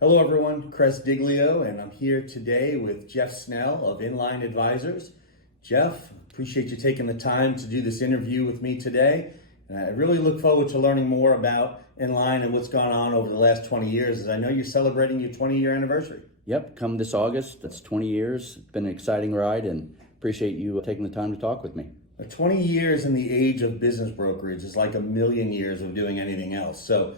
Hello everyone, Chris Diglio, and I'm here today with Jeff Snell of ENLIGN Advisors. Jeff, appreciate you taking the time to do this interview with me today. And I really look forward to learning more about ENLIGN and what's gone on over the last 20 years, as I know you're celebrating your 20-year anniversary. Yep, come this August. That's 20 years. It's been an exciting ride and appreciate you taking the time to talk with me. 20 years in the age of business brokerage is like a million years of doing anything else. So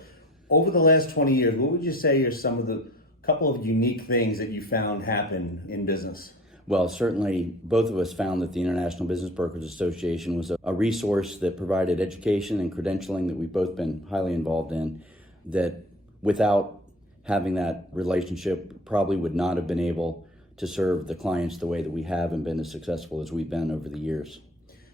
over the last 20 years, what would you say are some of the couple of unique things that you found happen in business? Well, certainly both of us found that the International Business Brokers Association was a resource that provided education and credentialing that we've both been highly involved in, that without having that relationship probably would not have been able to serve the clients the way that we have and been as successful as we've been over the years.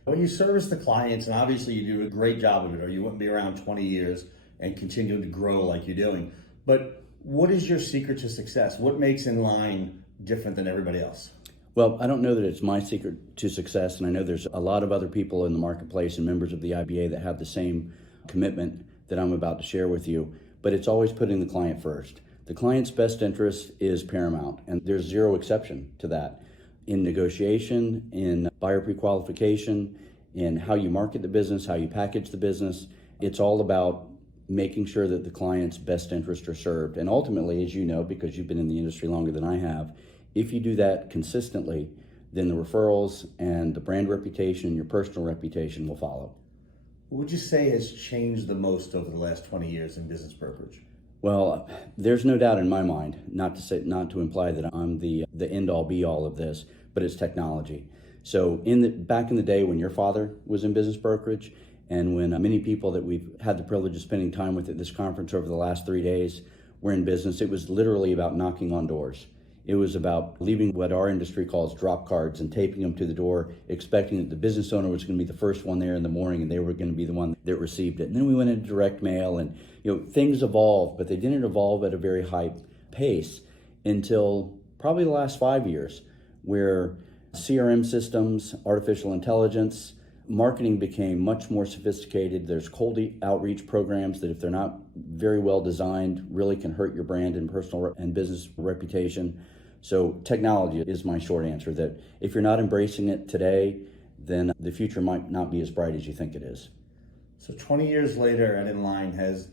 Well, you service the clients, and obviously you do a great job of it, or you wouldn't be around 20 years and continue to grow like you're doing. But what is your secret to success? What makes ENLIGN different than everybody else? Well, I don't know that it's my secret to success, and I know there's a lot of other people in the marketplace and members of the IBA that have the same commitment that I'm about to share with you, but it's always putting the client first. The client's best interest is paramount, and there's zero exception to that. In negotiation, in buyer pre-qualification, in how you market the business, how you package the business, it's all about making sure that the client's best interests are served. And ultimately, as you know, because you've been in the industry longer than I have, if you do that consistently, then the referrals and the brand reputation and your personal reputation will follow. What would you say has changed the most over the last 20 years in business brokerage? Well, there's no doubt in my mind, not to imply that I'm the end all be all of this, but it's technology. So back in the day when your father was in business brokerage, and when many people that we've had the privilege of spending time with at this conference over the last 3 days were in business, it was literally about knocking on doors. It was about leaving what our industry calls drop cards and taping them to the door, expecting that the business owner was going to be the first one there in the morning and they were going to be the one that received it. And then we went into direct mail, and things evolved, but they didn't evolve at a very high pace until probably the last 5 years, where CRM systems, artificial intelligence, marketing became much more sophisticated. There's cold outreach programs that, if they're not very well designed, really can hurt your brand and personal and business reputation. So technology is my short answer, that if you're not embracing it today, then the future might not be as bright as you think it is. So 20 years later at ENLIGN, has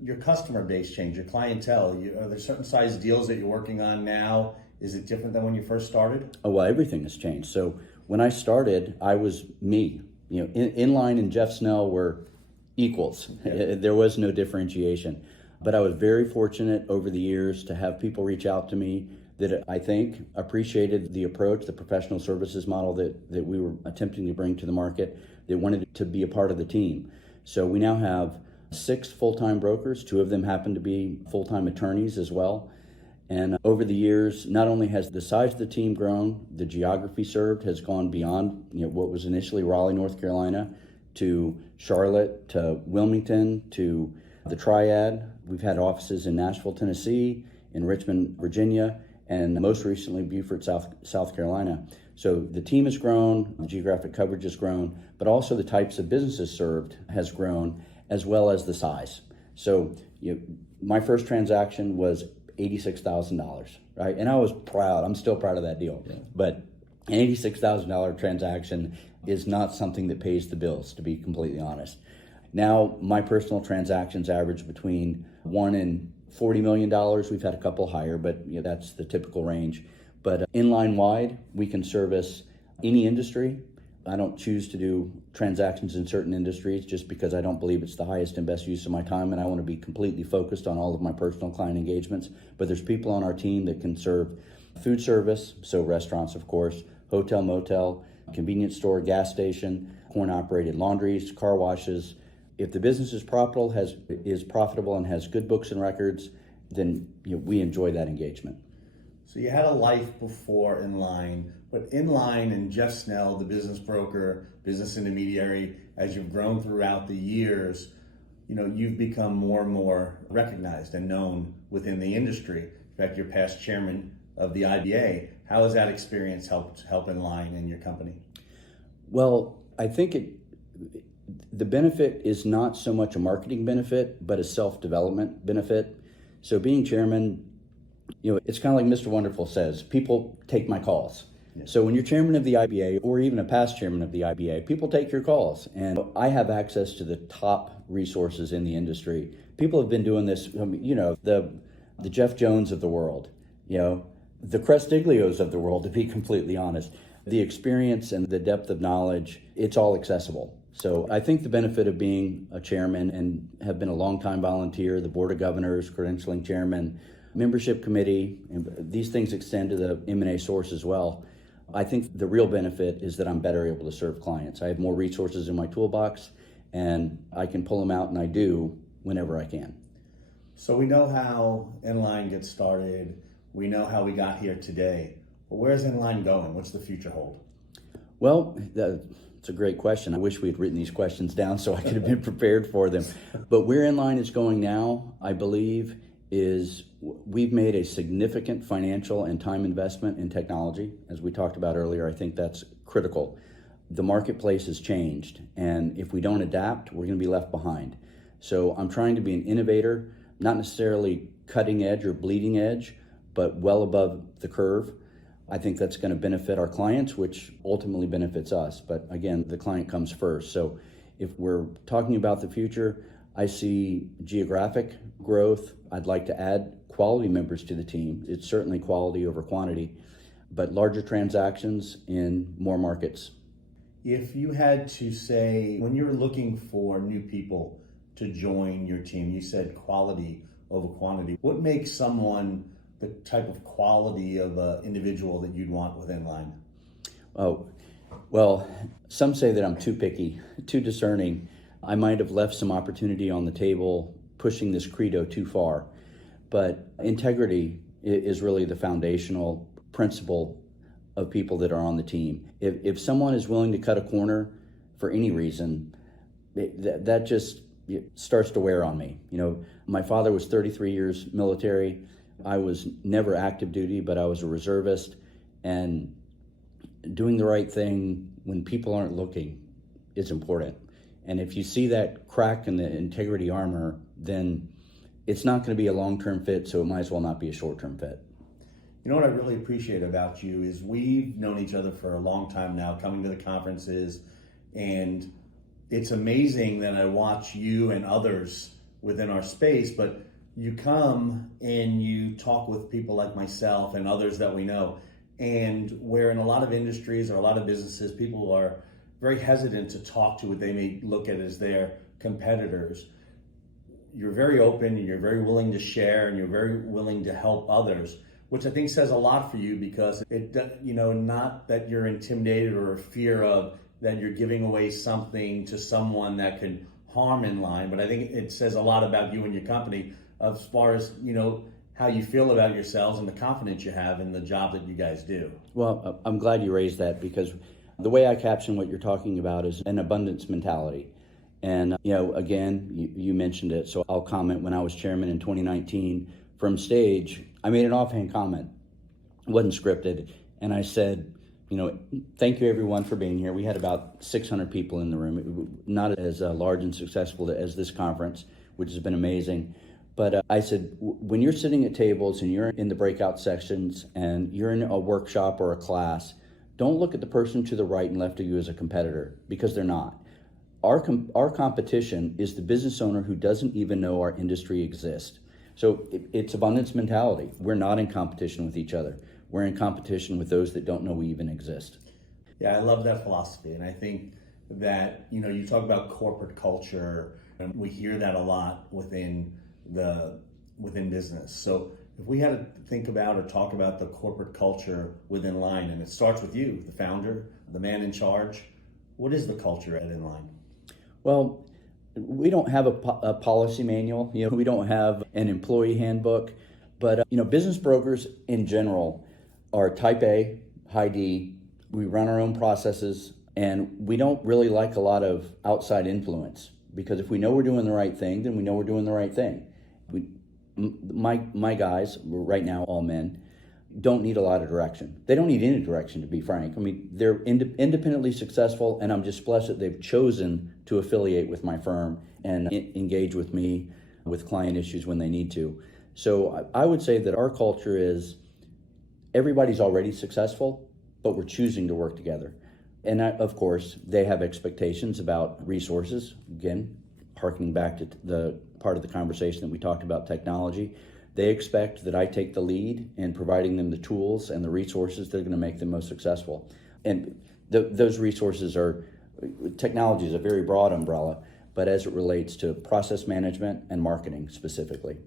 your customer base changed, your clientele? Are there certain size deals that you're working on now? Is it different than when you first started? Oh, well, everything has changed. So when I started, I was me. ENLIGN and Jeff Snell were equals. Yeah. There was no differentiation. But I was very fortunate over the years to have people reach out to me that I think appreciated the approach, the professional services model that we were attempting to bring to the market, that wanted to be a part of the team. So we now have 6 full-time brokers. 2 of them happen to be full-time attorneys as well. And over the years, not only has the size of the team grown, the geography served has gone beyond what was initially Raleigh, North Carolina, to Charlotte, to Wilmington, to the Triad. We've had offices in Nashville, Tennessee, in Richmond, Virginia, and most recently Beaufort, South Carolina. So the team has grown, the geographic coverage has grown, but also the types of businesses served has grown, as well as the size. So my first transaction was $86,000, right? And I was proud. I'm still proud of that deal. Yeah. But an $86,000 transaction is not something that pays the bills, to be completely honest. Now, my personal transactions average between $1 and $40 million. We've had a couple higher, but that's the typical range. But ENLIGN wide, we can service any industry. I don't choose to do transactions in certain industries just because I don't believe it's the highest and best use of my time, and I want to be completely focused on all of my personal client engagements. But there's people on our team that can serve food service, so restaurants, of course, hotel, motel, convenience store, gas station, coin-operated laundries, car washes. If the business is profitable and has good books and records, then we enjoy that engagement. So you had a life before ENLIGN, but ENLIGN and Jeff Snell, the business broker, business intermediary, as you've grown throughout the years, you've become more and more recognized and known within the industry. In fact, you're past chairman of the IBA. How has that experience helped ENLIGN and your company? Well, I think the benefit is not so much a marketing benefit, but a self-development benefit. So being chairman, it's kind of like Mr. Wonderful says, people take my calls. Yeah. So when you're chairman of the IBA, or even a past chairman of the IBA, people take your calls. And I have access to the top resources in the industry. People have been doing this, the Jeff Jones of the world, the Crest Diglios of the world, to be completely honest. The experience and the depth of knowledge, it's all accessible. So I think the benefit of being a chairman and have been a longtime volunteer, the Board of Governors, credentialing chairman, membership committee, and these things extend to the M&A source as well. I think the real benefit is that I'm better able to serve clients. I have more resources in my toolbox, and I can pull them out, and I do whenever I can. So we know how ENLIGN gets started. We know how we got here today. But where's ENLIGN going? What's the future hold? Well, it's a great question. I wish we had written these questions down so I could have been prepared for them. But where ENLIGN is going now, I believe, is we've made a significant financial and time investment in technology. As we talked about earlier, I think that's critical. The marketplace has changed, and if we don't adapt, we're going to be left behind. So I'm trying to be an innovator, not necessarily cutting edge or bleeding edge, but well above the curve. I think that's going to benefit our clients, which ultimately benefits us. But again, the client comes first. So if we're talking about the future, I see geographic growth. I'd like to add quality members to the team. It's certainly quality over quantity, but larger transactions in more markets. If you had to say, when you're looking for new people to join your team, you said quality over quantity. What makes someone the type of quality of an individual that you'd want with ENLIGN? Oh, well, some say that I'm too picky, too discerning. I might have left some opportunity on the table pushing this credo too far. But integrity is really the foundational principle of people that are on the team. If someone is willing to cut a corner for any reason, that just starts to wear on me. My father was 33 years military. I was never active duty, but I was a reservist, and doing the right thing when people aren't looking is important. And if you see that crack in the integrity armor, then it's not going to be a long-term fit, so it might as well not be a short-term fit. You know what I really appreciate about you is we've known each other for a long time now, coming to the conferences, and it's amazing that I watch you and others within our space, but you come and you talk with people like myself and others that we know, and where in a lot of industries or a lot of businesses, people are very hesitant to talk to what they may look at as their competitors. You're very open, and you're very willing to share, and you're very willing to help others, which I think says a lot for you, because it, not that you're intimidated or fear of that you're giving away something to someone that could harm ENLIGN, but I think it says a lot about you and your company as far as, how you feel about yourselves and the confidence you have in the job that you guys do. Well, I'm glad you raised that, because the way I caption what you're talking about is an abundance mentality. And, again, you mentioned it, so I'll comment. When I was chairman in 2019, from stage, I made an offhand comment. It wasn't scripted. And I said, thank you everyone for being here. We had about 600 people in the room, not as large and successful as this conference, which has been amazing. But I said, when you're sitting at tables and you're in the breakout sections and you're in a workshop or a class, don't look at the person to the right and left of you as a competitor, because they're not. Our competition is the business owner who doesn't even know our industry exists. So it's abundance mentality. We're not in competition with each other. We're in competition with those that don't know we even exist. Yeah, I love that philosophy. And I think that, you talk about corporate culture, and we hear that a lot within business. So if we had to think about or talk about the corporate culture within ENLIGN, and it starts with you, the founder, the man in charge, what is the culture at ENLIGN? Well, we don't have a policy manual. We don't have an employee handbook, but business brokers in general are type A, high D. We run our own processes, and we don't really like a lot of outside influence, because if we know we're doing the right thing, then we know we're doing the right thing. My guys, right now all men, don't need a lot of direction. They don't need any direction, to be frank. I mean, they're independently successful, and I'm just blessed that they've chosen to affiliate with my firm and engage with me with client issues when they need to. So I would say that our culture is everybody's already successful, but we're choosing to work together. And of course, they have expectations about resources. Again, harkening back to the part of the conversation that we talked about technology, they expect that I take the lead in providing them the tools and the resources that are going to make them most successful. And those resources are, technology is a very broad umbrella, but as it relates to process management and marketing specifically.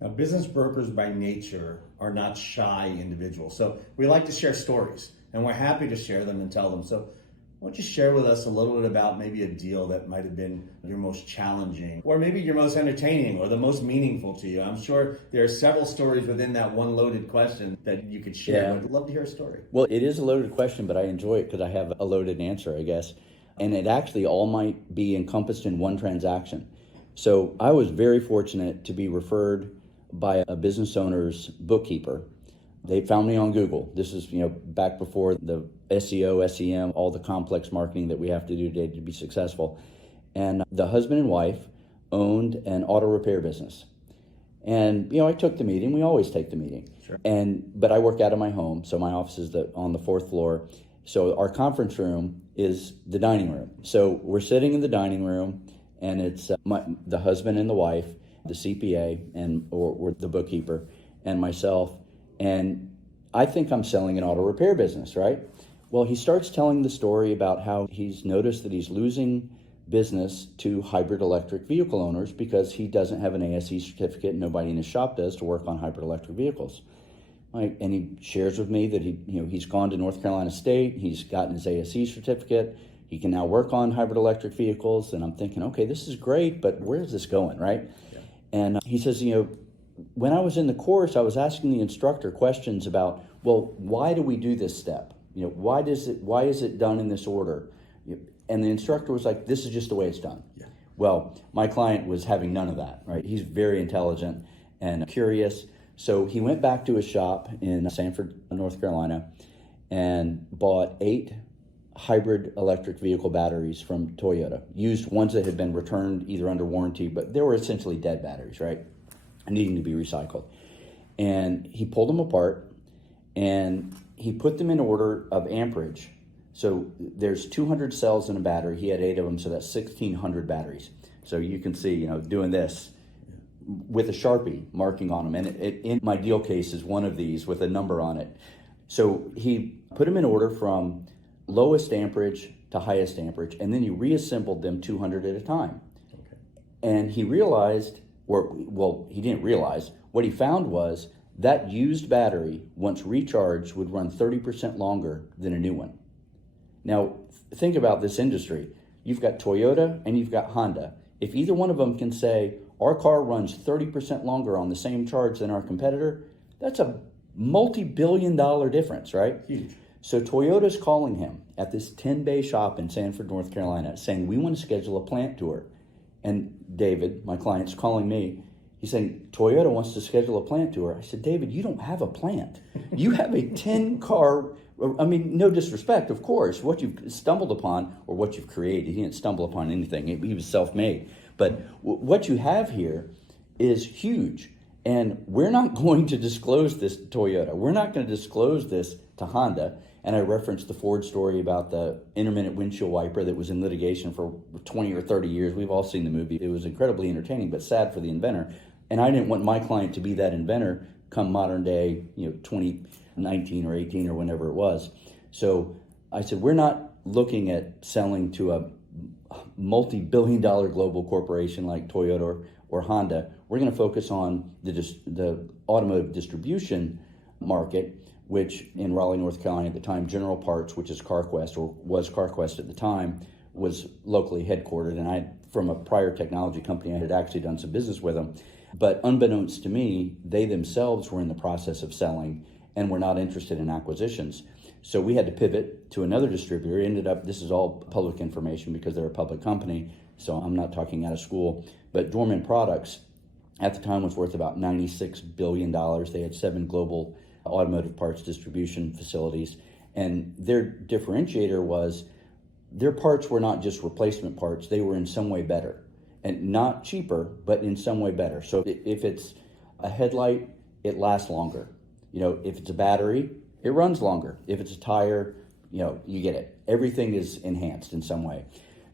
Now, business brokers by nature are not shy individuals. So we like to share stories, and we're happy to share them and tell them. So why don't you share with us a little bit about maybe a deal that might have been your most challenging, or maybe your most entertaining, or the most meaningful to you? I'm sure there are several stories within that one loaded question that you could share. Yeah. I'd love to hear a story. Well, it is a loaded question, but I enjoy it because I have a loaded answer, I guess. And it actually all might be encompassed in one transaction. So I was very fortunate to be referred by a business owner's bookkeeper. They found me on Google. This is, back before the SEO, SEM, all the complex marketing that we have to do today to be successful. And the husband and wife owned an auto repair business. And, I took the meeting. We always take the meeting. Sure. But I work out of my home, so my office is on the fourth floor. So our conference room is the dining room. So we're sitting in the dining room, and it's the husband and the wife, the CPA, or the bookkeeper, and myself. And I think I'm selling an auto repair business, right? Well, he starts telling the story about how he's noticed that he's losing business to hybrid electric vehicle owners because he doesn't have an ASE certificate. Nobody in his shop does to work on hybrid electric vehicles. Right? And he shares with me that he's gone to North Carolina State. He's gotten his ASE certificate. He can now work on hybrid electric vehicles. And I'm thinking, okay, this is great, but where's this going, right? Yeah. And he says, when I was in the course, I was asking the instructor questions about, well, why do we do this step? Why is it done in this order? And the instructor was like, this is just the way it's done. Yeah. Well, my client was having none of that, right? He's very intelligent and curious. So he went back to his shop in Sanford, North Carolina, and bought 8 hybrid electric vehicle batteries from Toyota, used ones that had been returned either under warranty, but they were essentially dead batteries, right? Needing to be recycled. And he pulled them apart and he put them in order of amperage. So there's 200 cells in a battery. He had 8 of them, so that's 1,600 batteries. So you can see, doing this with a Sharpie marking on them. And it in my deal case is one of these with a number on it. So he put them in order from lowest amperage to highest amperage, and then he reassembled them 200 at a time. Okay. And he realized, he didn't realize, what he found was that used battery, once recharged, would run 30% longer than a new one. Now, think about this industry. You've got Toyota and you've got Honda. If either one of them can say, our car runs 30% longer on the same charge than our competitor, that's a multi-billion-dollar difference, right? Huge. So Toyota's calling him at this 10-bay shop in Sanford, North Carolina, saying, we want to schedule a plant tour. And David, my client's calling me. He's saying, Toyota wants to schedule a plant tour. I said, David, you don't have a plant. You have a 10-car, no disrespect, of course, what you've stumbled upon or what you've created. He didn't stumble upon anything. He was self-made. But what you have here is huge. And we're not going to disclose this to Toyota. We're not going to disclose this to Honda. And I referenced the Ford story about the intermittent windshield wiper that was in litigation for 20 or 30 years. We've all seen the movie. It was incredibly entertaining, but sad for the inventor. And I didn't want my client to be that inventor come modern day, 2019 or 18 or whenever it was. So I said, we're not looking at selling to a multi-billion-dollar global corporation like Toyota or Honda. We're going to focus on the automotive distribution market, which in Raleigh, North Carolina at the time, General Parts, which is CarQuest, or was CarQuest at the time, was locally headquartered. And from a prior technology company, I had actually done some business with them. But unbeknownst to me, they themselves were in the process of selling and were not interested in acquisitions. So we had to pivot to another distributor. This is all public information because they're a public company, so I'm not talking out of school. But Dorman Products at the time was worth about $96 billion. They had 7 global automotive parts distribution facilities. And their differentiator was their parts were not just replacement parts. They were in some way better. And not cheaper, but in some way better. So if it's A headlight, it lasts longer. If it's a battery, it runs longer. If it's a tire, you get it. Everything is enhanced in some way.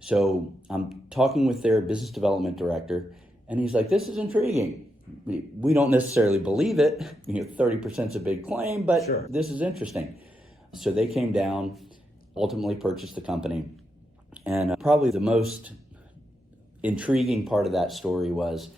So I'm talking with their business development director, and he's like, this is intriguing. We don't necessarily believe it. 30% is a big claim, but Sure. This is interesting. So they came down, ultimately purchased the company. And probably the most intriguing part of that story was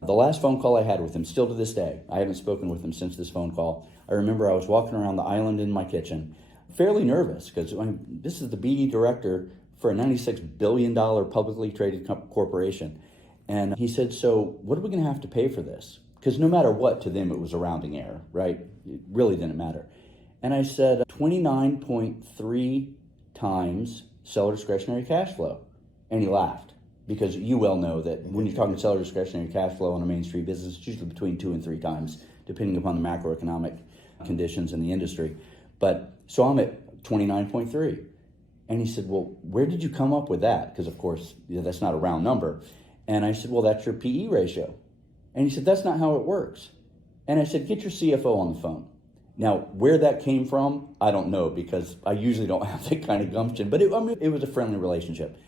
the last phone call I had with him, still to this day. I haven't spoken with him since this phone call. I remember I was walking around the island in my kitchen, fairly nervous, because this is the BD director for a $96 billion publicly traded corporation. And he said, so what are we going to have to pay for this? Because no matter what, to them, it was a rounding error, right? It really didn't matter. And I said, 29.3 times seller discretionary cash flow. And he laughed, because you well know that when you're talking seller discretionary cash flow on a Main Street business, it's usually between 2 and 3 times, depending upon the macroeconomic conditions in the industry. But so I'm at 29.3. And he said, well, where did you come up with that? Because, of course, that's not a round number. And I said, well, that's your PE ratio. And he said, that's not how it works. And I said, get your CFO on the phone. Now, where that came from, I don't know, because I usually don't have that kind of gumption. But it was a friendly relationship.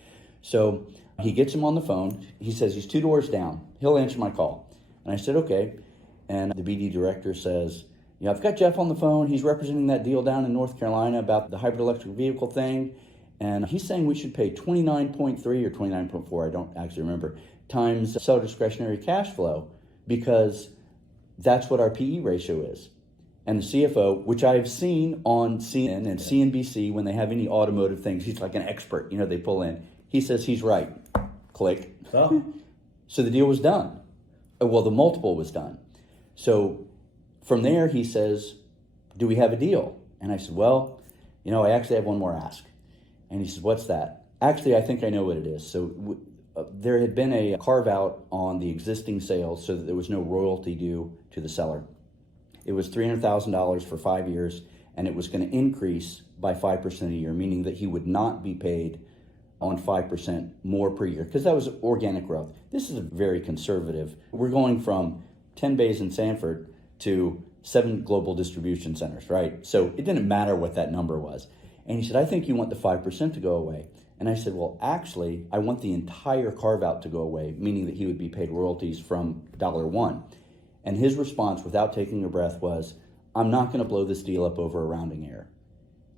So he gets him on the phone. He says, he's 2 doors down. He'll answer my call. And I said, okay. And the BD director says, I've got Jeff on the phone. He's representing that deal down in North Carolina about the hybrid electric vehicle thing. And he's saying we should pay 29.3 or 29.4, I don't actually remember, times seller discretionary cash flow, because that's what our PE ratio is. And the CFO, which I've seen on CNN and CNBC when they have any automotive things, he's like an expert, they pull in. He says he's right. Click. Oh. So the deal was done. Well, the multiple was done. So from there, he says, do we have a deal? And I said, well, I actually have one more ask. And he says, what's that? Actually, I think I know what it is. So there had been a carve out on the existing sales so that there was no royalty due to the seller. It was $300,000 for 5 years, and it was going to increase by 5% a year, meaning that he would not be paid on 5% more per year, because that was organic growth. This is very conservative. We're going from 10 bays in Sanford to 7 global distribution centers, right? So it didn't matter what that number was. And he said, I think you want the 5% to go away. And I said, well, actually, I want the entire carve-out to go away, meaning that he would be paid royalties from $1. And his response, without taking a breath, was, I'm not going to blow this deal up over a rounding error.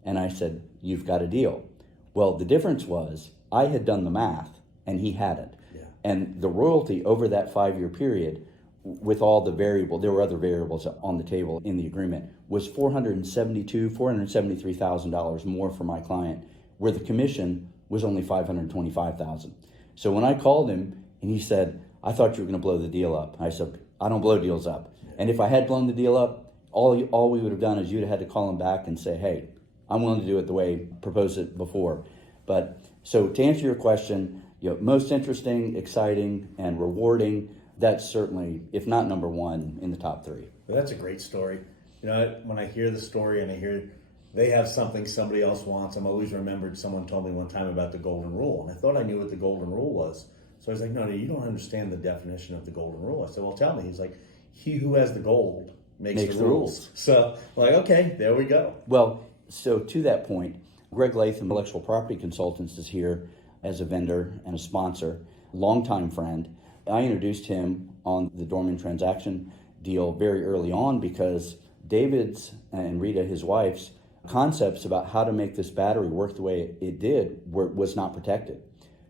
And I said, you've got a deal. Well, the difference was I had done the math, and he hadn't. Yeah. And the royalty over that 5-year period, with all the variables, there were other variables on the table in the agreement, was $473,000 more for my client, where the commission was only $525,000. So when I called him and he said, I thought you were going to blow the deal up. I said, I don't blow deals up. And if I had blown the deal up, all we would have done is you'd have had to call him back and say, hey, I'm willing to do it the way I proposed it before. But so to answer your question, most interesting, exciting, and rewarding, that's certainly, if not number one, in the top 3. Well, that's a great story. When I hear the story and I hear they have something somebody else wants, I'm always remembered someone told me one time about the golden rule. And I thought I knew what the golden rule was. So I was like, no, you don't understand the definition of the golden rule. I said, well, tell me. He's like, he who has the gold makes the rules. So like, okay, there we go. Well, so to that point, Greg Latham, Intellectual Property Consultants, is here as a vendor and a sponsor, longtime friend. I introduced him on the Dorman transaction deal very early on because David's and Rita, his wife's, concepts about how to make this battery work the way it did was not protected.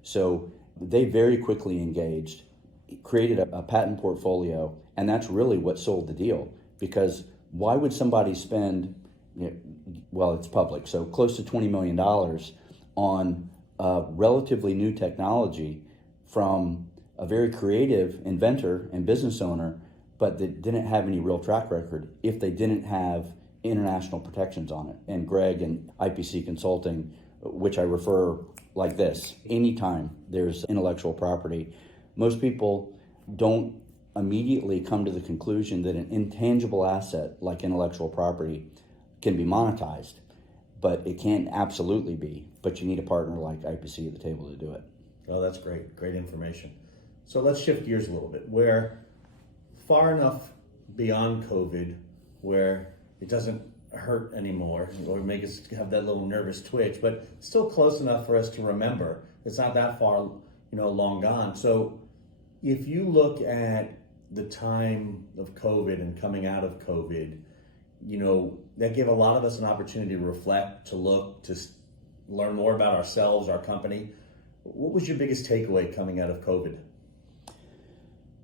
So they very quickly engaged, created a patent portfolio, and that's really what sold the deal. Because why would somebody spend, well, it's public, so close to $20 million on relatively new technology from a very creative inventor and business owner, but that didn't have any real track record if they didn't have international protections on it? And Greg and IPC Consulting, which I refer like this, anytime there's intellectual property, most people don't immediately come to the conclusion that an intangible asset like intellectual property can be monetized, but it can absolutely be, but you need a partner like IPC at the table to do it. Oh, that's great. Great information. So let's shift gears a little bit. We're far enough beyond COVID where it doesn't hurt anymore or make us have that little nervous twitch, but still close enough for us to remember. It's not that far, long gone. So if you look at the time of COVID and coming out of COVID, that gave a lot of us an opportunity to reflect, to look, to learn more about ourselves, our company. What was your biggest takeaway coming out of COVID?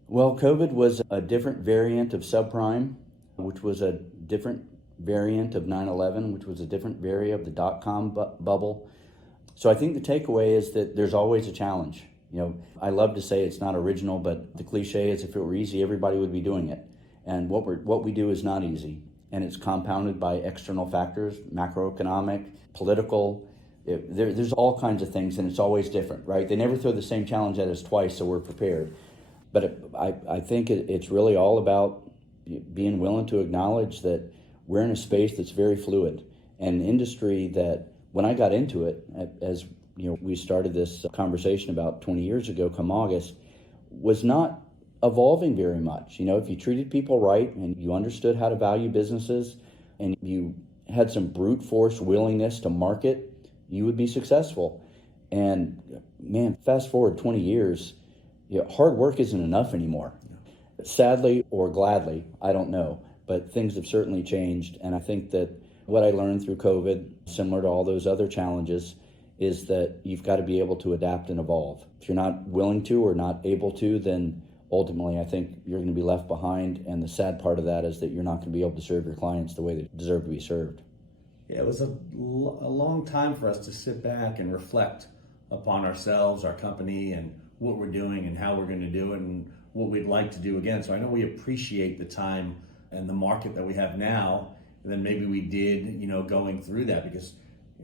Well, COVID was a different variant of subprime, which was a different variant of 9/11, which was a different variant of the dot-com bubble. So I think the takeaway is that there's always a challenge. I love to say it's not original, but the cliche is if it were easy, everybody would be doing it. And what we do is not easy. And it's compounded by external factors, macroeconomic, political. There's all kinds of things, and it's always different, right? They never throw the same challenge at us twice, so we're prepared. But I think it's really all about being willing to acknowledge that we're in a space that's very fluid, and an industry that when I got into it, as we started this conversation about 20 years ago, come August, was not evolving very much. If you treated people right and you understood how to value businesses and you had some brute force willingness to market, you would be successful. And man, fast forward 20 years, hard work isn't enough anymore. Sadly or gladly, I don't know, but things have certainly changed. And I think that what I learned through COVID, similar to all those other challenges, is that you've got to be able to adapt and evolve. If you're not willing to or not able to, then ultimately I think you're going to be left behind. And the sad part of that is that you're not going to be able to serve your clients the way they deserve to be served. Yeah, it was a long time for us to sit back and reflect upon ourselves, our company, and what we're doing and how we're going to do it and what we'd like to do again. So I know we appreciate the time and the market that we have now than maybe we did, going through that, because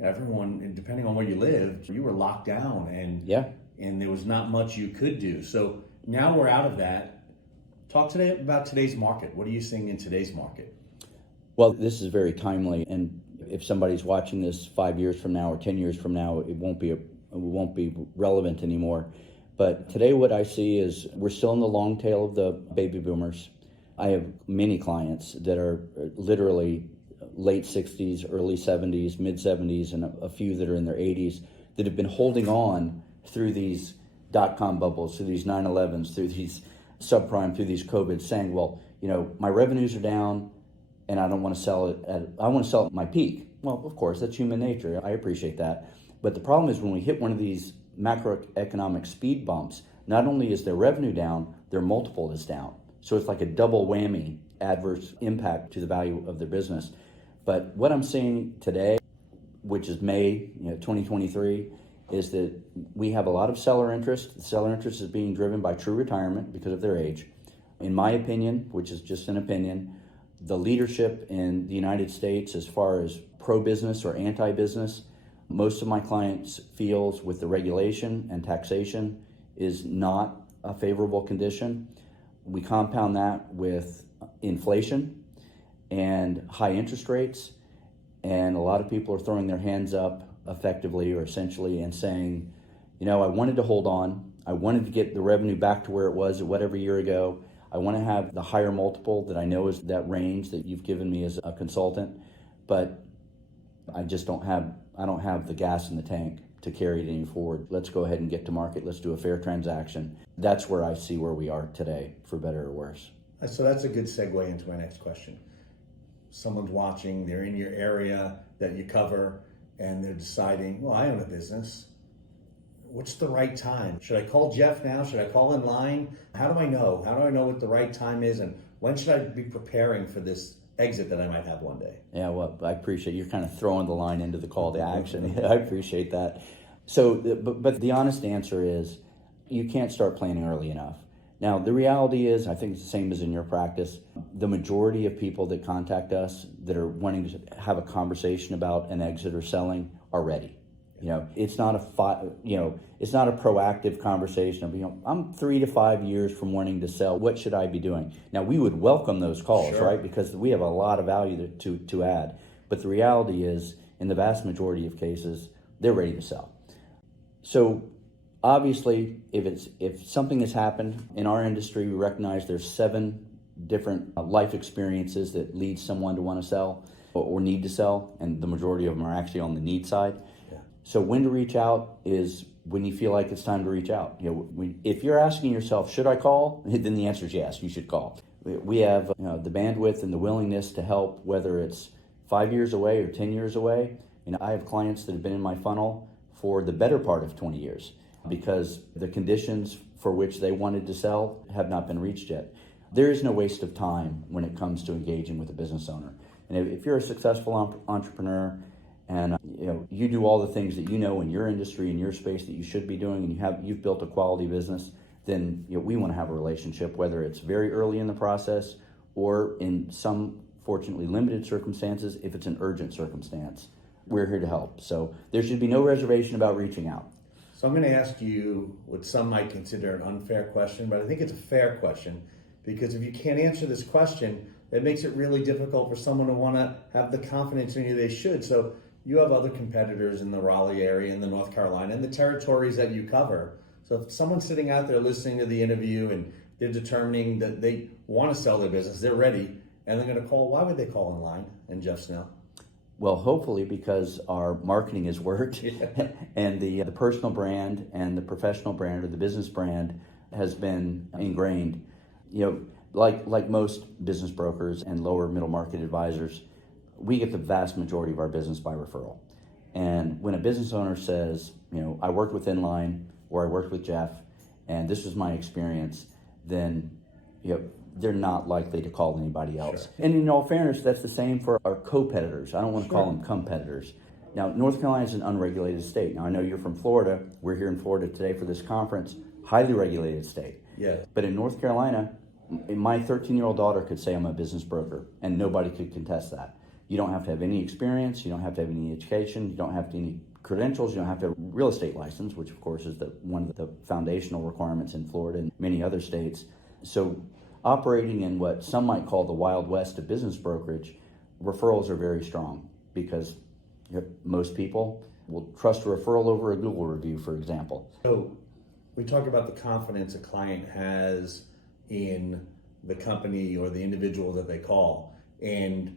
everyone, depending on where you live, you were locked down and there was not much you could do. So now we're out of that. Talk today about today's market. What are you seeing in today's market? Well, this is very timely, and if somebody's watching this 5 years from now or 10 years from now, it won't be relevant anymore. But today what I see is we're still in the long tail of the baby boomers. I have many clients that are literally late 60s, early 70s, mid 70s, and a few that are in their 80s that have been holding on through these dot-com bubbles, through these 9/11s, through these subprime, through these COVID, saying, well, my revenues are down and I don't want to sell it I want to sell it at my peak. Well, of course, that's human nature. I appreciate that. But the problem is when we hit one of these macroeconomic speed bumps, not only is their revenue down, their multiple is down. So it's like a double whammy adverse impact to the value of their business. But what I'm seeing today, which is May 2023, is that we have a lot of seller interest. The seller interest is being driven by true retirement because of their age. In my opinion, which is just an opinion, the leadership in the United States as far as pro-business or anti-business, most of my clients feels with the regulation and taxation is not a favorable condition. We compound that with inflation and high interest rates, and a lot of people are throwing their hands up effectively or essentially and saying, I wanted to hold on. I wanted to get the revenue back to where it was at whatever year ago. I want to have the higher multiple that I know is that range that you've given me as a consultant, but I don't have the gas in the tank to carry it any forward. Let's go ahead and get to market. Let's do a fair transaction. That's where I see where we are today, for better or worse. So that's a good segue into my next question. Someone's watching, they're in your area that you cover, and they're deciding, well, I own a business. What's the right time? Should I call Jeff now? Should I call ENLIGN? How do I know? How do I know what the right time is? And when should I be preparing for this exit that I might have one day? Yeah, well, I appreciate you're kind of throwing the line into the call to action. I appreciate that. So, but the honest answer is you can't start planning early enough. Now, the reality is, I think it's the same as in your practice, the majority of people that contact us that are wanting to have a conversation about an exit or selling are ready. It's not it's not a proactive conversation of, I'm 3 to 5 years from wanting to sell. What should I be doing? Now, we would welcome those calls, Sure. right? Because we have a lot of value to add. But the reality is, in the vast majority of cases, they're ready to sell. So obviously, if something has happened in our industry, we recognize there's 7 different life experiences that lead someone to want to sell or need to sell, and the majority of them are actually on the need side. Yeah. So when to reach out is when you feel like it's time to reach out. If you're asking yourself, should I call? Then the answer is yes, you should call. We have the bandwidth and the willingness to help, whether it's 5 years away or 10 years away. I have clients that have been in my funnel for the better part of 20 years because the conditions for which they wanted to sell have not been reached yet. There is no waste of time when it comes to engaging with a business owner. And if you're a successful entrepreneur and you do all the things that you know in your industry, in your space that you should be doing, and you've built a quality business, then we want to have a relationship, whether it's very early in the process or in some fortunately limited circumstances. If it's an urgent circumstance, we're here to help. So there should be no reservation about reaching out. So I'm going to ask you what some might consider an unfair question, but I think it's a fair question, because if you can't answer this question, it makes it really difficult for someone to want to have the confidence in you they should. So you have other competitors in the Raleigh area, in the North Carolina, and the territories that you cover. So if someone's sitting out there listening to the interview and they're determining that they want to sell their business, they're ready, and they're going to call, why would they call ENLIGN and Jeff Snell? Well, hopefully because our marketing has worked and the personal brand and the professional brand or the business brand has been ingrained. Like most business brokers and lower middle market advisors, we get the vast majority of our business by referral. And when a business owner says, I worked with ENLIGN or I worked with Jeff and this was my experience, then they're not likely to call anybody else. Sure. And in all fairness, that's the same for our competitors. I don't want to call them competitors. Now, North Carolina is an unregulated state. Now, I know you're from Florida. We're here in Florida today for this conference. Highly regulated state. Yeah. But in North Carolina, my 13-year-old daughter could say I'm a business broker, and nobody could contest that. You don't have to have any experience. You don't have to have any education. You don't have to any credentials. You don't have to have a real estate license, which, of course, is one of the foundational requirements in Florida and many other states. So operating in what some might call the Wild West of business brokerage, referrals are very strong because most people will trust a referral over a Google review, for example. So we talk about the confidence a client has in the company or the individual that they call. And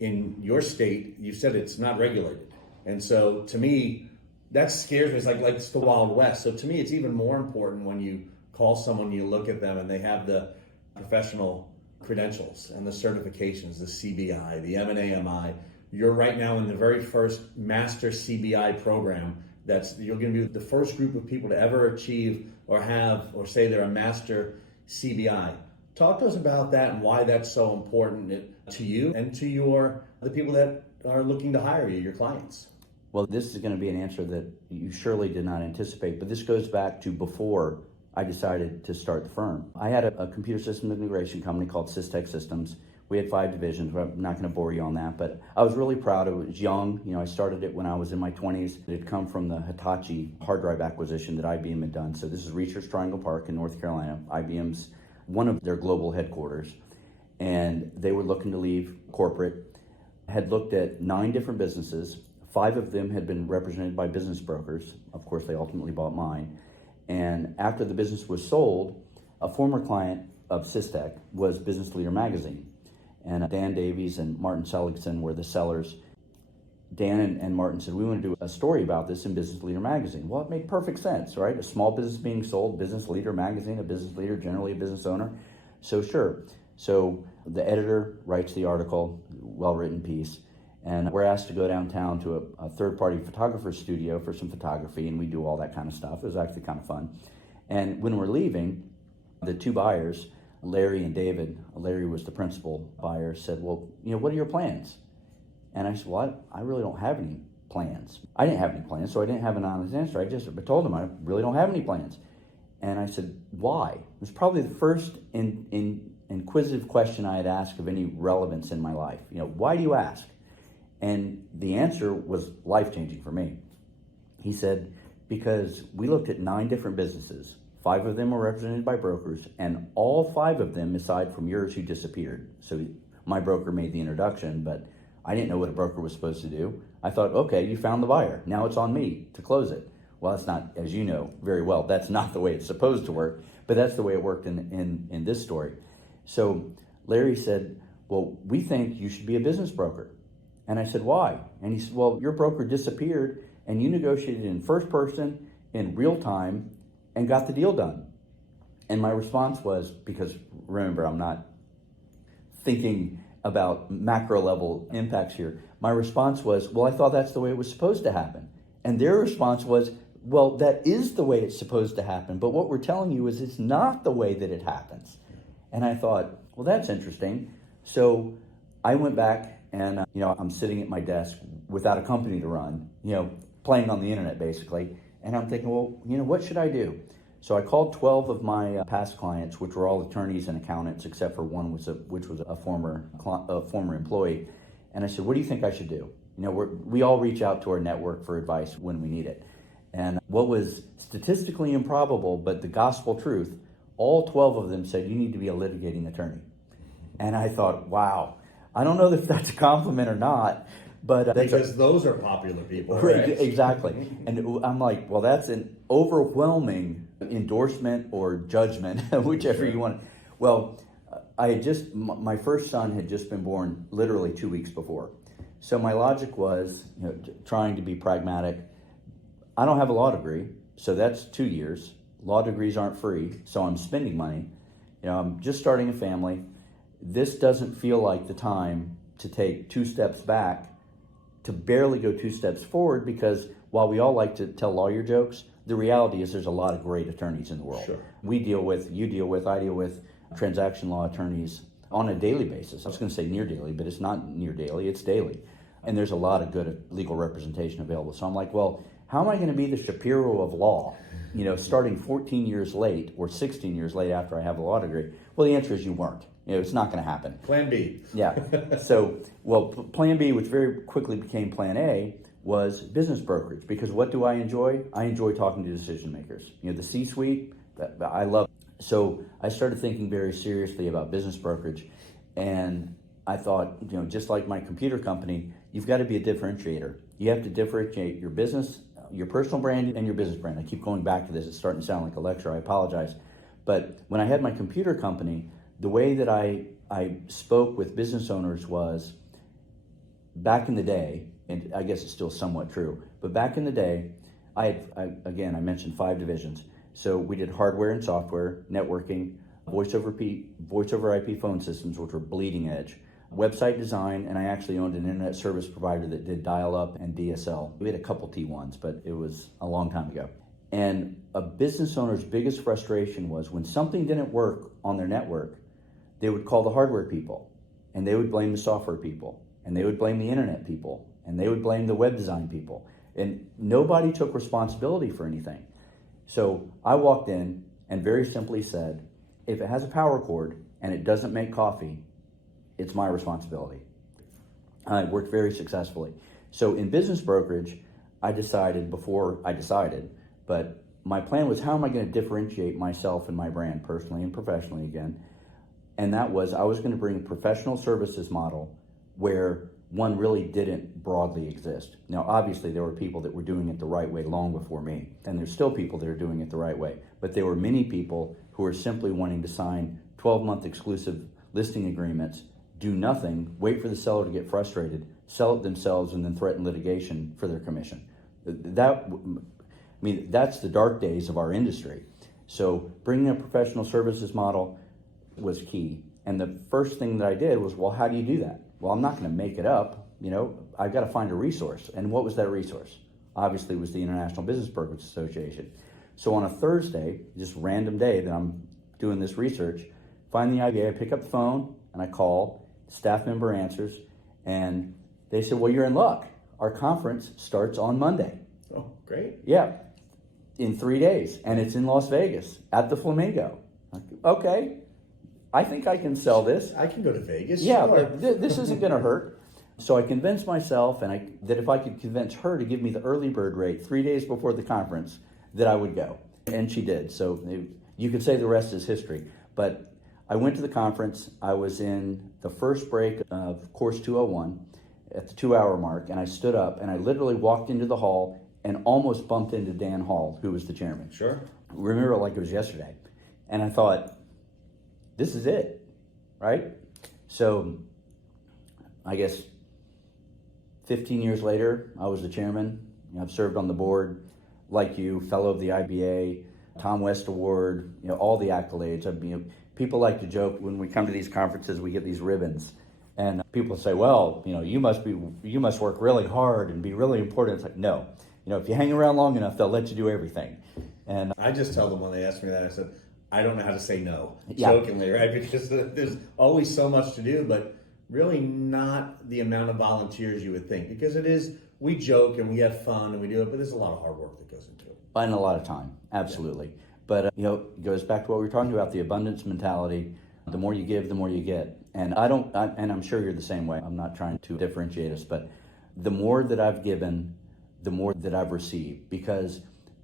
in your state, you said it's not regulated. And so to me, that scares me. It's like it's the Wild West. So to me, it's even more important when you call someone, you look at them and they have the professional credentials and the certifications, the CBI, the M&AMI. You're right now in the very first master CBI program. You're going to be the first group of people to ever achieve or have or say they're a master CBI. Talk to us about that and why that's so important to you and to the people that are looking to hire you, your clients. Well, this is going to be an answer that you surely did not anticipate, but this goes back to before I decided to start the firm. I had a computer system integration company called Systech Systems. We had 5 divisions. I'm not going to bore you on that, but I was really proud. It was young. I started it when I was in my 20s. It had come from the Hitachi hard drive acquisition that IBM had done. So this is Research Triangle Park in North Carolina. IBM's one of their global headquarters. And they were looking to leave corporate, had looked at 9 different businesses. 5 of them had been represented by business brokers. Of course, they ultimately bought mine. And after the business was sold, a former client of Systech was Business Leader Magazine. And Dan Davies and Martin Seligson were the sellers. Dan and Martin said, we want to do a story about this in Business Leader Magazine. Well, it made perfect sense, right? A small business being sold, Business Leader Magazine, a business leader, generally a business owner. So sure. So the editor writes the article, well-written piece, and we're asked to go downtown to a third-party photographer studio for some photography, and we do all that kind of stuff. It was actually kind of fun. And when we're leaving, the 2 buyers, Larry and David, Larry was the principal buyer, said, well, what are your plans? And I said, well, I really don't have any plans. I didn't have any plans, so I didn't have an honest answer. I just told them I really don't have any plans. And I said, why? It was probably the first inquisitive question I had asked of any relevance in my life. Why do you ask? And the answer was life-changing for me. He said, because we looked at 9 different businesses. 5 of them were represented by brokers, and all 5 of them, aside from yours, who disappeared. So my broker made the introduction, but I didn't know what a broker was supposed to do. I thought, okay, you found the buyer. Now it's on me to close it. Well, that's not, as you know very well, that's not the way it's supposed to work, but that's the way it worked in this story. So Larry said, well, we think you should be a business broker. And I said, why? And he said, well, your broker disappeared and you negotiated in first person, in real time, and got the deal done. And my response was, because remember, I'm not thinking about macro level impacts here. My response was, well, I thought that's the way it was supposed to happen. And their response was, well, that is the way it's supposed to happen, but what we're telling you is it's not the way that it happens. And I thought, well, that's interesting. So I went back and, I'm sitting at my desk without a company to run, playing on the internet basically. And I'm thinking, well, what should I do? So I called 12 of my past clients, which were all attorneys and accountants, except for one which was a former employee. And I said, what do you think I should do? We all reach out to our network for advice when we need it. And what was statistically improbable, but the gospel truth, all 12 of them said, you need to be a litigating attorney. And I thought, wow, I don't know if that's a compliment or not, but because those are popular people, right? Exactly. And I'm like, well, that's an overwhelming endorsement or judgment, whichever you want. Well, my first son had just been born literally 2 weeks before. So my logic was, trying to be pragmatic. I don't have a law degree, so that's 2 years. Law degrees aren't free, so I'm spending money. I'm just starting a family. This doesn't feel like the time to take 2 steps back, to barely go 2 steps forward, because while we all like to tell lawyer jokes, the reality is there's a lot of great attorneys in the world. Sure. I deal with transaction law attorneys on a daily basis. I was going to say near daily, but it's not near daily, it's daily. And there's a lot of good legal representation available. So I'm like, well, how am I going to be the Shapiro of law, starting 14 years late or 16 years late after I have a law degree? Well, the answer is you weren't. It's not going to happen. Plan B. Yeah. So, Plan B, which very quickly became Plan A, was business brokerage. Because what do I enjoy? I enjoy talking to decision makers. The C-suite, I love it. So I started thinking very seriously about business brokerage. And I thought, just like my computer company, you've got to be a differentiator. You have to differentiate your business, your personal brand, and your business brand. I keep going back to this. It's starting to sound like a lecture. I apologize. But when I had my computer company, the way that I spoke with business owners was, back in the day, and I guess it's still somewhat true, but back in the day, I mentioned 5 divisions. So we did hardware and software, networking, voice over IP phone systems, which were bleeding edge, website design, and I actually owned an internet service provider that did dial-up and DSL. We had a couple T1s, but it was a long time ago. And a business owner's biggest frustration was when something didn't work on their network, they would call the hardware people, and they would blame the software people, and they would blame the internet people, and they would blame the web design people. And nobody took responsibility for anything. So I walked in and very simply said, if it has a power cord and it doesn't make coffee, it's my responsibility. I worked very successfully. So in business brokerage, but my plan was, how am I going to differentiate myself and my brand personally and professionally again? And that was, I was going to bring a professional services model where one really didn't broadly exist. Now, obviously, there were people that were doing it the right way long before me, and there's still people that are doing it the right way. But there were many people who are simply wanting to sign 12-month exclusive listing agreements, do nothing, wait for the seller to get frustrated, sell it themselves, and then threaten litigation for their commission. That's the dark days of our industry. So bringing a professional services model was key. And the first thing that I did was, well, how do you do that? Well, I'm not going to make it up. I've got to find a resource. And what was that resource? Obviously, it was the International Business Brokers Association. So on a Thursday, just random day that I'm doing this research, find the IBA, I pick up the phone and I call, staff member answers, and they said, well, you're in luck. Our conference starts on Monday. Oh, great. Yeah, in 3 days, and it's in Las Vegas at the Flamingo. Okay, I think I can sell this. I can go to Vegas. Yeah, sure. This isn't going to hurt. So I convinced myself that if I could convince her to give me the early bird rate 3 days before the conference, that I would go. And she did. So you could say the rest is history. But I went to the conference. I was in the first break of course 201 at the 2-hour mark, and I stood up and I literally walked into the hall and almost bumped into Dan Hall, who was the chairman. Sure. Remember it like it was yesterday. And I thought, this is it, right? So I guess 15 years later, I was the chairman. I've served on the board, like you, fellow of the IBA, Tom West Award, all the accolades. People like to joke when we come to these conferences, we get these ribbons, and people say, "Well, you must work really hard and be really important." It's like, no, if you hang around long enough, they'll let you do everything. And I just tell them when they ask me that, I said, I don't know how to say no, Yeah. jokingly, right? Because there's always so much to do, but really not the amount of volunteers you would think. Because we joke and we have fun and we do it, but there's a lot of hard work that goes into it. And a lot of time, absolutely. Yeah. But it goes back to what we were talking about, the abundance mentality. The more you give, the more you get. And and I'm sure you're the same way. I'm not trying to differentiate us, but the more that I've given, the more that I've received. Because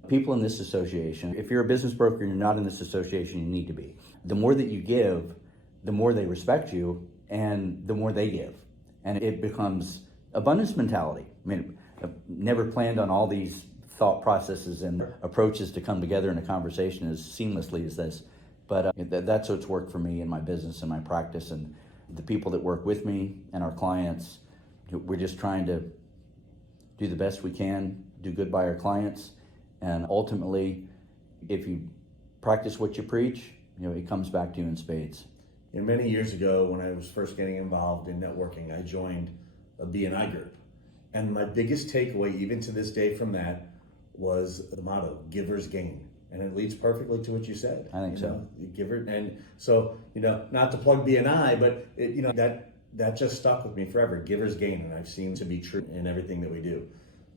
people in this association, if you're a business broker and you're not in this association, you need to be. The more that you give, the more they respect you, and the more they give. And it becomes abundance mentality. I mean, I've never planned on all these thought processes and approaches to come together in a conversation as seamlessly as this. But that's what's worked for me in my business and my practice, and the people that work with me and our clients. We're just trying to do the best we can, do good by our clients, and ultimately, if you practice what you preach, it comes back to you in spades. Many years ago, when I was first getting involved in networking, I joined a B&I group. And my biggest takeaway, even to this day from that, was the motto, givers gain. And it leads perfectly to what you said. I think so. Giver, and so, not to plug B&I, but that just stuck with me forever. Givers gain, and I've seen to be true in everything that we do.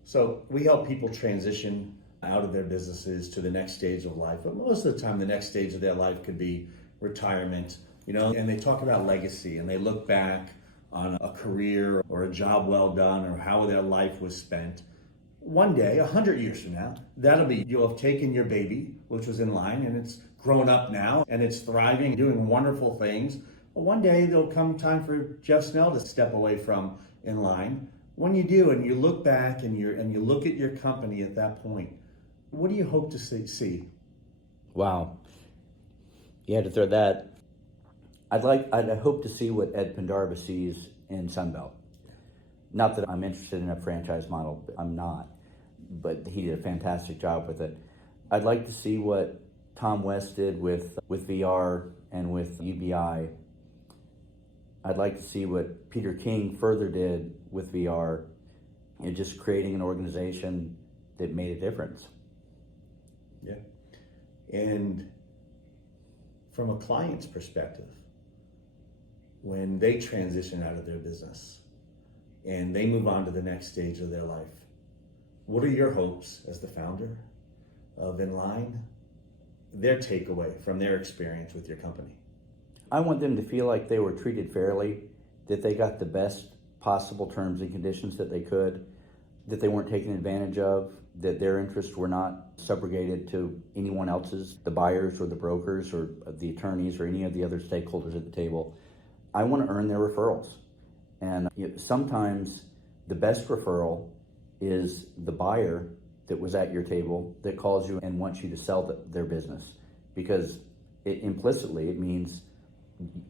So we help people transition out of their businesses to the next stage of life. But most of the time, the next stage of their life could be retirement, and they talk about legacy, and they look back on a career or a job well done or how their life was spent. One day, 100 years from now, you'll have taken your baby, which was ENLIGN, and it's grown up now, and it's thriving, doing wonderful things. But one day, there'll come time for Jeff Snell to step away from ENLIGN. When you do, and you look back and you look at your company at that point, what do you hope to see? Wow. You had to throw that. I'd hope to see what Ed Pendarvis sees in Sunbelt. Not that I'm interested in a franchise model, I'm not, but he did a fantastic job with it. I'd like to see what Tom West did with VR and with UBI. I'd like to see what Peter King further did with VR and just creating an organization that made a difference. Yeah. And from a client's perspective, when they transition out of their business and they move on to the next stage of their life, what are your hopes as the founder of ENLIGN, their takeaway from their experience with your company? I want them to feel like they were treated fairly, that they got the best possible terms and conditions that they could, that they weren't taken advantage of, that their interests were not subrogated to anyone else's, the buyers or the brokers or the attorneys or any of the other stakeholders at the table. I want to earn their referrals. And sometimes the best referral is the buyer that was at your table that calls you and wants you to sell their business, because implicitly it means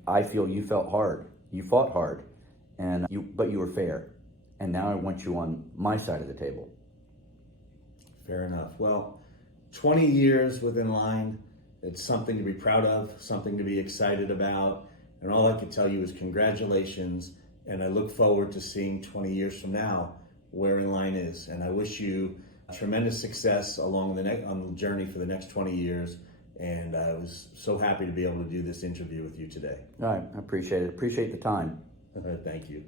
I feel you felt hard, you fought hard, but you were fair, and now I want you on my side of the table. Fair enough. Well, 20 years with ENLIGN, it's something to be proud of, something to be excited about, and all I can tell you is congratulations, and I look forward to seeing 20 years from now where ENLIGN is, and I wish you tremendous success on the journey for the next 20 years, and I was so happy to be able to do this interview with you today. All right, I appreciate it. Appreciate the time. Thank you.